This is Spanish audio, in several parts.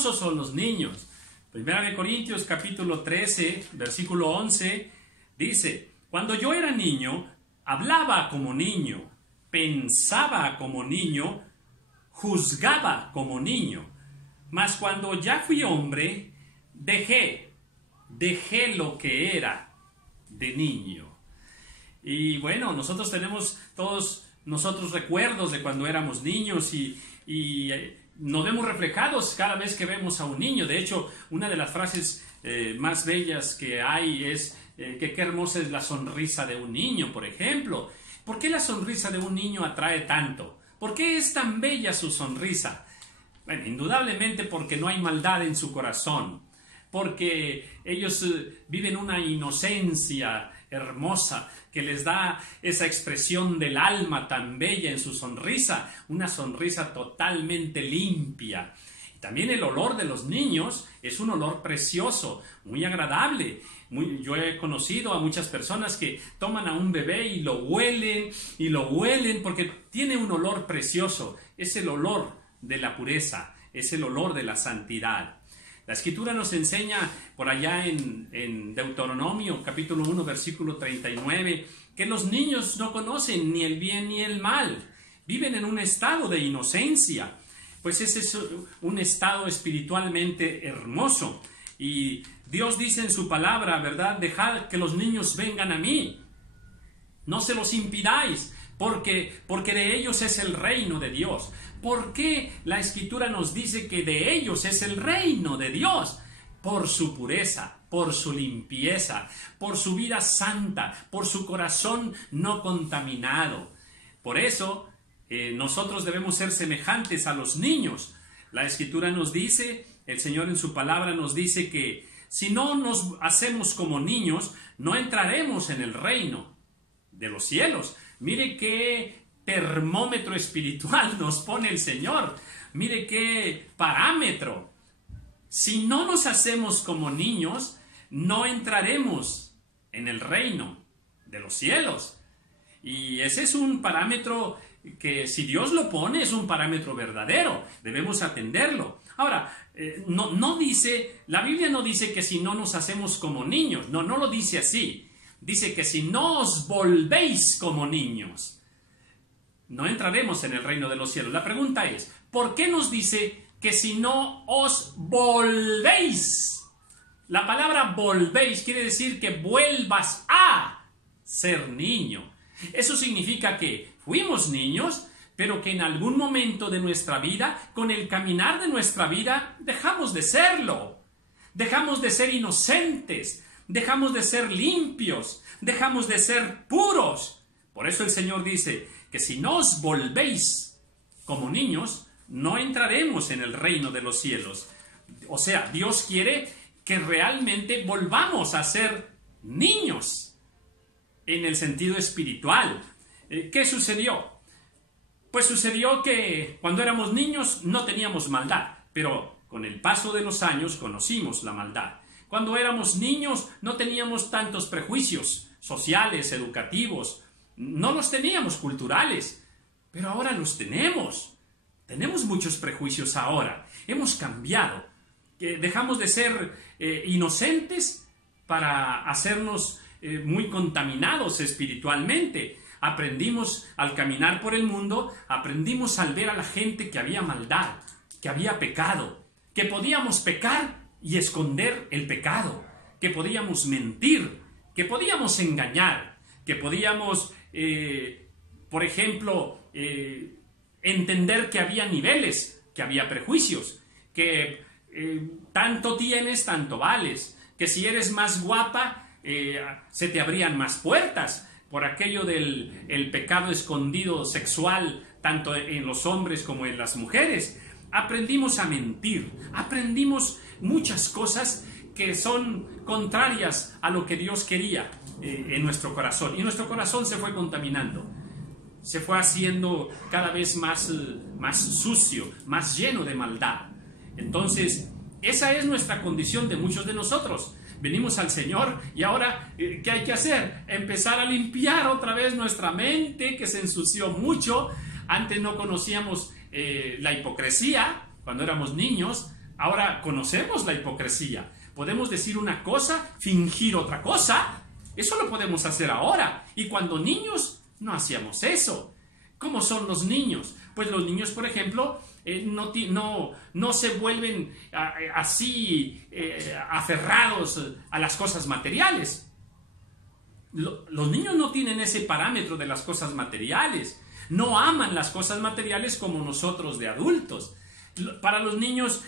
hermosos son los niños. Primera de Corintios capítulo 13, versículo 11, dice: cuando yo era niño, hablaba como niño, pensaba como niño, juzgaba como niño. Mas cuando ya fui hombre, dejé lo que era de niño. Y bueno, nosotros tenemos todos nosotros recuerdos de cuando éramos niños y nos vemos reflejados cada vez que vemos a un niño. De hecho, una de las frases más bellas que hay es que qué hermosa es la sonrisa de un niño, por ejemplo. ¿Por qué la sonrisa de un niño atrae tanto? ¿Por qué es tan bella su sonrisa? Bueno, indudablemente porque no hay maldad en su corazón, porque ellos viven una inocencia hermosa que les da esa expresión del alma tan bella en su sonrisa, una sonrisa totalmente limpia. También el olor de los niños es un olor precioso, muy agradable. Yo he conocido a muchas personas que toman a un bebé y lo huelen porque tiene un olor precioso. Es el olor de la pureza, es el olor de la santidad. La Escritura nos enseña por allá en Deuteronomio capítulo 1 versículo 39 que los niños no conocen ni el bien ni el mal, viven en un estado de inocencia. Pues ese es un estado espiritualmente hermoso. Y Dios dice en su palabra, ¿verdad? Dejad que los niños vengan a mí. No se los impidáis, porque de ellos es el reino de Dios. ¿Por qué la Escritura nos dice que de ellos es el reino de Dios? Por su pureza, por su limpieza, por su vida santa, por su corazón no contaminado. Por eso nosotros debemos ser semejantes a los niños. La Escritura nos dice, el Señor en su palabra nos dice que si no nos hacemos como niños, no entraremos en el reino de los cielos. Mire qué termómetro espiritual nos pone el Señor. Mire qué parámetro. Si no nos hacemos como niños, no entraremos en el reino de los cielos. Y ese es un parámetro que, si Dios lo pone, es un parámetro verdadero. Debemos atenderlo. Ahora, no dice, la Biblia no dice que si no nos hacemos como niños. No lo dice así. Dice que si no os volvéis como niños, no entraremos en el reino de los cielos. La pregunta es, ¿por qué nos dice que si no os volvéis? La palabra volvéis quiere decir que vuelvas a ser niño. Eso significa que fuimos niños, pero que en algún momento de nuestra vida, con el caminar de nuestra vida, dejamos de serlo. Dejamos de ser inocentes, dejamos de ser limpios, dejamos de ser puros. Por eso el Señor dice que si no os volvéis como niños, no entraremos en el reino de los cielos. O sea, Dios quiere que realmente volvamos a ser niños en el sentido espiritual. ¿Qué sucedió? Pues sucedió que cuando éramos niños no teníamos maldad, pero con el paso de los años conocimos la maldad. Cuando éramos niños no teníamos tantos prejuicios sociales, educativos, no los teníamos culturales, pero ahora los tenemos. Tenemos muchos prejuicios ahora, hemos cambiado. Dejamos de ser inocentes para hacernos muy contaminados espiritualmente. Aprendimos al caminar por el mundo, aprendimos al ver a la gente que había maldad, que había pecado, que podíamos pecar y esconder el pecado, que podíamos mentir, que podíamos engañar, que podíamos, por ejemplo, entender que había niveles, que había prejuicios, que tanto tienes, tanto vales, que si eres más guapa, se te abrían más puertas, por aquello del el pecado escondido sexual, tanto en los hombres como en las mujeres. Aprendimos a mentir, aprendimos muchas cosas que son contrarias a lo que Dios quería en nuestro corazón. Y nuestro corazón se fue contaminando, se fue haciendo cada vez más sucio, más lleno de maldad. Entonces, esa es nuestra condición de muchos de nosotros. Venimos al Señor y ahora, ¿qué hay que hacer? Empezar a limpiar otra vez nuestra mente, que se ensució mucho. Antes no conocíamos la hipocresía cuando éramos niños. Ahora conocemos la hipocresía. Podemos decir una cosa, fingir otra cosa. Eso lo podemos hacer ahora. Y cuando niños no hacíamos eso. ¿Cómo son los niños? Pues los niños, por ejemplo, no se vuelven así aferrados a las cosas materiales. Los niños no tienen ese parámetro de las cosas materiales. No aman las cosas materiales como nosotros de adultos. Para los niños,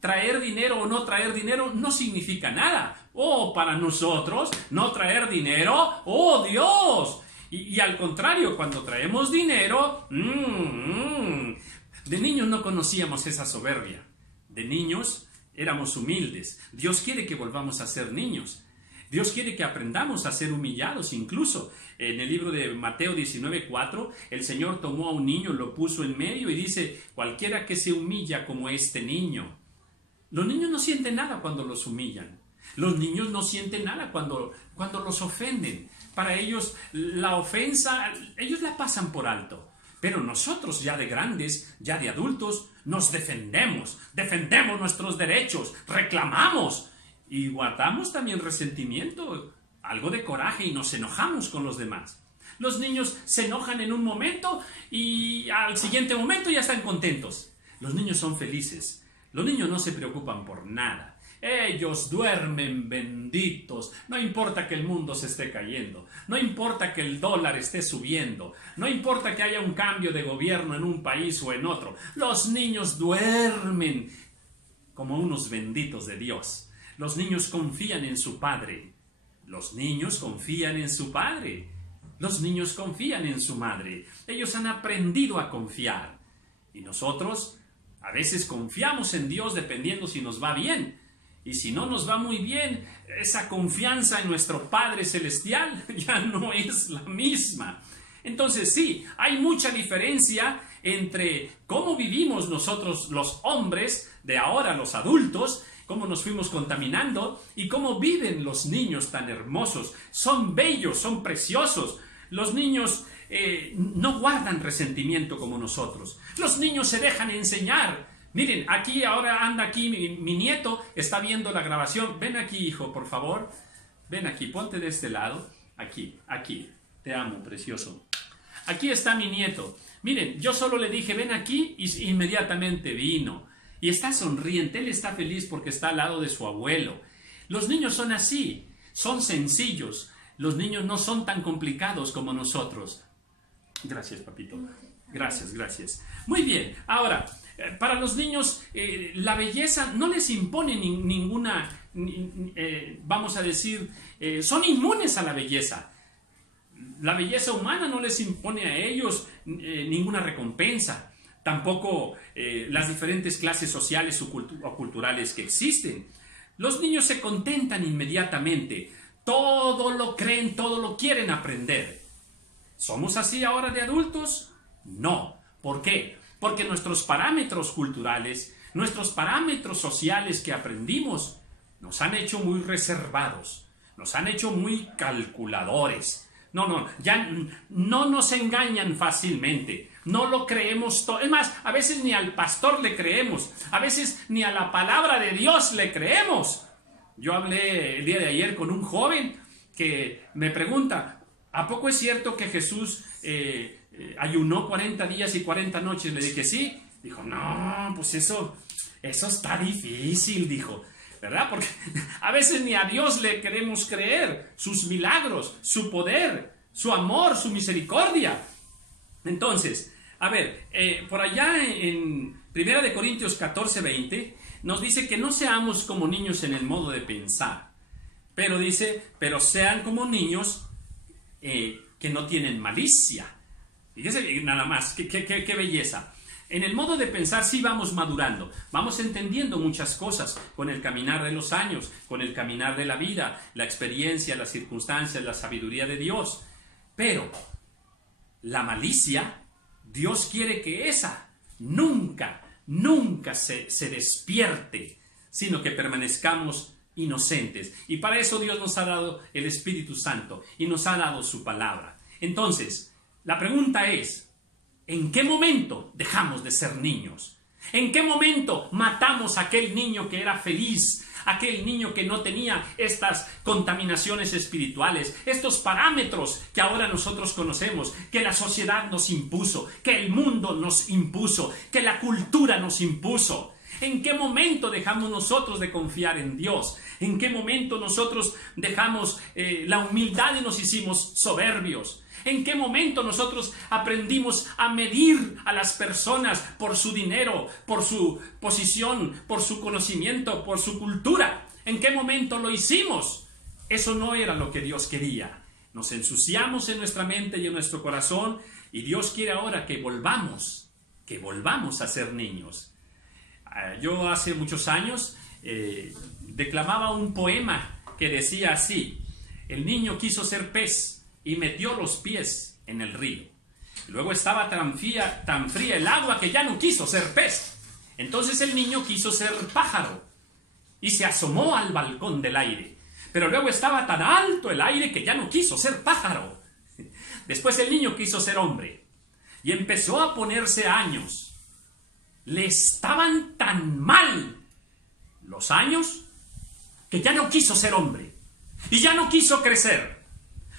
traer dinero o no traer dinero no significa nada. Para nosotros, no traer dinero, ¡oh Dios! Y al contrario, cuando traemos dinero, de niños no conocíamos esa soberbia. De niños éramos humildes. Dios quiere que volvamos a ser niños. Dios quiere que aprendamos a ser humillados. Incluso en el libro de Mateo 19:4, el Señor tomó a un niño, lo puso en medio y dice, cualquiera que se humilla como este niño. Los niños no sienten nada cuando los humillan. Los niños no sienten nada cuando los ofenden. Para ellos la ofensa, ellos la pasan por alto. Pero nosotros ya de grandes, ya de adultos, nos defendemos nuestros derechos, reclamamos y guardamos también resentimiento, algo de coraje y nos enojamos con los demás. Los niños se enojan en un momento y al siguiente momento ya están contentos. Los niños son felices. Los niños no se preocupan por nada. Ellos duermen benditos. No importa que el mundo se esté cayendo. No importa que el dólar esté subiendo. No importa que haya un cambio de gobierno en un país o en otro. Los niños duermen como unos benditos de Dios. Los niños confían en su padre. Los niños confían en su padre. Los niños confían en su madre. Ellos han aprendido a confiar. Y nosotros a veces confiamos en Dios dependiendo si nos va bien. Y si no nos va muy bien, esa confianza en nuestro Padre Celestial ya no es la misma. Entonces sí, hay mucha diferencia entre cómo vivimos nosotros los hombres, de ahora los adultos, cómo nos fuimos contaminando y cómo viven los niños tan hermosos. Son bellos, son preciosos. Los niños no guardan resentimiento como nosotros. Los niños se dejan enseñar. Miren, ahora anda aquí mi nieto, está viendo la grabación. Ven aquí, hijo, por favor. Ven aquí, ponte de este lado. Aquí. Te amo, precioso. Aquí está mi nieto. Miren, yo solo le dije, ven aquí, y inmediatamente vino. Y está sonriente, él está feliz porque está al lado de su abuelo. Los niños son así, son sencillos. Los niños no son tan complicados como nosotros. Gracias, papito. Gracias. Muy bien, ahora, para los niños la belleza no les impone ninguna, vamos a decir, son inmunes a la belleza. La belleza humana no les impone a ellos ninguna recompensa. Tampoco las diferentes clases sociales o culturales que existen. Los niños se contentan inmediatamente. Todo lo creen, todo lo quieren aprender. ¿Somos así ahora de adultos? No. ¿Por qué? Porque nuestros parámetros culturales, nuestros parámetros sociales que aprendimos, nos han hecho muy reservados, nos han hecho muy calculadores. Ya no nos engañan fácilmente, no lo creemos todo. Es más, a veces ni al pastor le creemos, a veces ni a la palabra de Dios le creemos. Yo hablé el día de ayer con un joven que me pregunta, ¿a poco es cierto que Jesús ayunó 40 días y 40 noches? Le dije, sí. Dijo, no, pues eso está difícil, dijo. ¿Verdad? Porque a veces ni a Dios le queremos creer, sus milagros, su poder, su amor, su misericordia. Entonces, a ver, por allá en 1 Corintios 14:20 nos dice que no seamos como niños en el modo de pensar, pero dice, pero sean como niños que no tienen malicia. Fíjese nada más, qué belleza. En el modo de pensar sí vamos madurando, vamos entendiendo muchas cosas con el caminar de los años, con el caminar de la vida, la experiencia, las circunstancias, la sabiduría de Dios. Pero la malicia, Dios quiere que esa nunca se despierte, sino que permanezcamos inocentes. Y para eso Dios nos ha dado el Espíritu Santo y nos ha dado su palabra. Entonces, la pregunta es, ¿en qué momento dejamos de ser niños? ¿En qué momento matamos a aquel niño que era feliz? Aquel niño que no tenía estas contaminaciones espirituales, estos parámetros que ahora nosotros conocemos, que la sociedad nos impuso, que el mundo nos impuso, que la cultura nos impuso. ¿En qué momento dejamos nosotros de confiar en Dios? ¿En qué momento nosotros dejamos la humildad y nos hicimos soberbios? ¿En qué momento nosotros aprendimos a medir a las personas por su dinero, por su posición, por su conocimiento, por su cultura? ¿En qué momento lo hicimos? Eso no era lo que Dios quería. Nos ensuciamos en nuestra mente y en nuestro corazón, y Dios quiere ahora que volvamos a ser niños. Yo hace muchos años declamaba un poema que decía así: el niño quiso ser pez y metió los pies en el río. Luego estaba tan fría el agua que ya no quiso ser pez. Entonces el niño quiso ser pájaro y se asomó al balcón del aire. Pero luego estaba tan alto el aire que ya no quiso ser pájaro. Después el niño quiso ser hombre y empezó a ponerse años. Le estaban tan mal los años que ya no quiso ser hombre y ya no quiso crecer.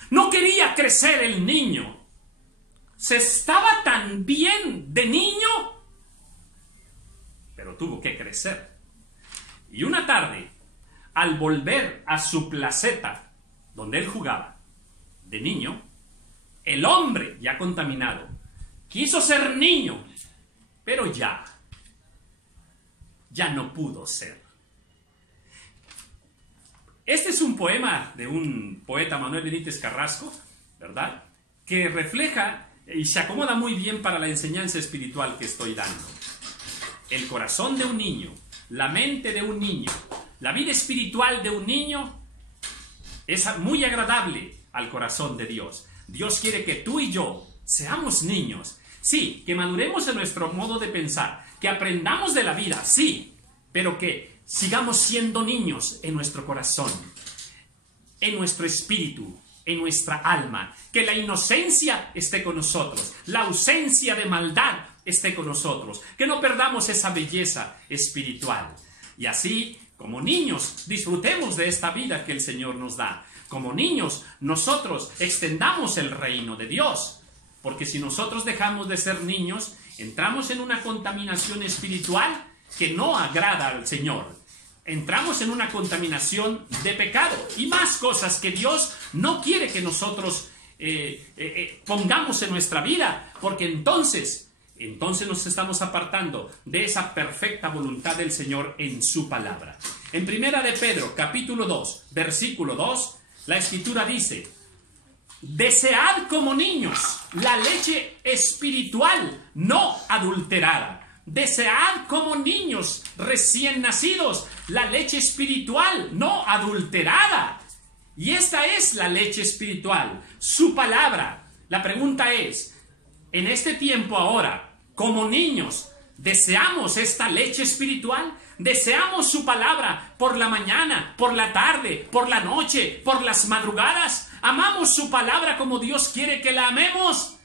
No quería crecer el niño. Se estaba tan bien de niño, pero tuvo que crecer. Y una tarde, al volver a su placeta donde él jugaba de niño, el hombre ya contaminado quiso ser niño, pero ya no pudo ser. Este es un poema de un poeta, Manuel Benítez Carrasco, ¿verdad?, que refleja y se acomoda muy bien para la enseñanza espiritual que estoy dando. El corazón de un niño, la mente de un niño, la vida espiritual de un niño es muy agradable al corazón de Dios. Dios quiere que tú y yo seamos niños. Sí, que maduremos en nuestro modo de pensar, que aprendamos de la vida, sí, pero que sigamos siendo niños en nuestro corazón, en nuestro espíritu, en nuestra alma, que la inocencia esté con nosotros, la ausencia de maldad esté con nosotros, que no perdamos esa belleza espiritual. Y así, como niños, disfrutemos de esta vida que el Señor nos da. Como niños, nosotros extendamos el reino de Dios, porque si nosotros dejamos de ser niños, entramos en una contaminación espiritual que no agrada al Señor. Entramos en una contaminación de pecado y más cosas que Dios no quiere que nosotros pongamos en nuestra vida, porque entonces nos estamos apartando de esa perfecta voluntad del Señor en su palabra. En Primera de Pedro, capítulo 2, versículo 2, la Escritura dice: desead como niños la leche espiritual no adulterada. Desead como niños recién nacidos la leche espiritual no adulterada. Y esta es la leche espiritual, su palabra. La pregunta es, en este tiempo ahora, como niños, ¿deseamos esta leche espiritual? ¿Deseamos su palabra por la mañana, por la tarde, por la noche, por las madrugadas? ¿Amamos su palabra como Dios quiere que la amemos?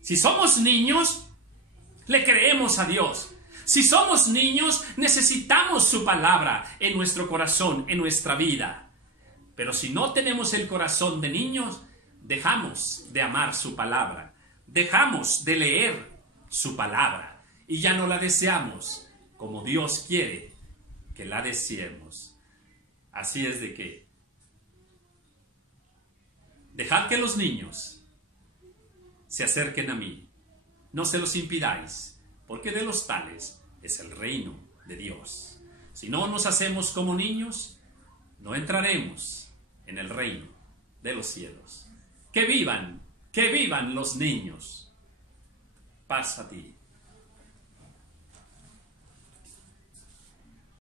Si somos niños, le creemos a Dios. Si somos niños, necesitamos su palabra en nuestro corazón, en nuestra vida. Pero si no tenemos el corazón de niños, dejamos de amar su palabra, dejamos de leer su palabra y ya no la deseamos como Dios quiere que la deseemos. Así es de que dejad que los niños se acerquen a mí. No se los impidáis, porque de los tales es el reino de Dios. Si no nos hacemos como niños, no entraremos en el reino de los cielos. Que vivan los niños. Paz a ti.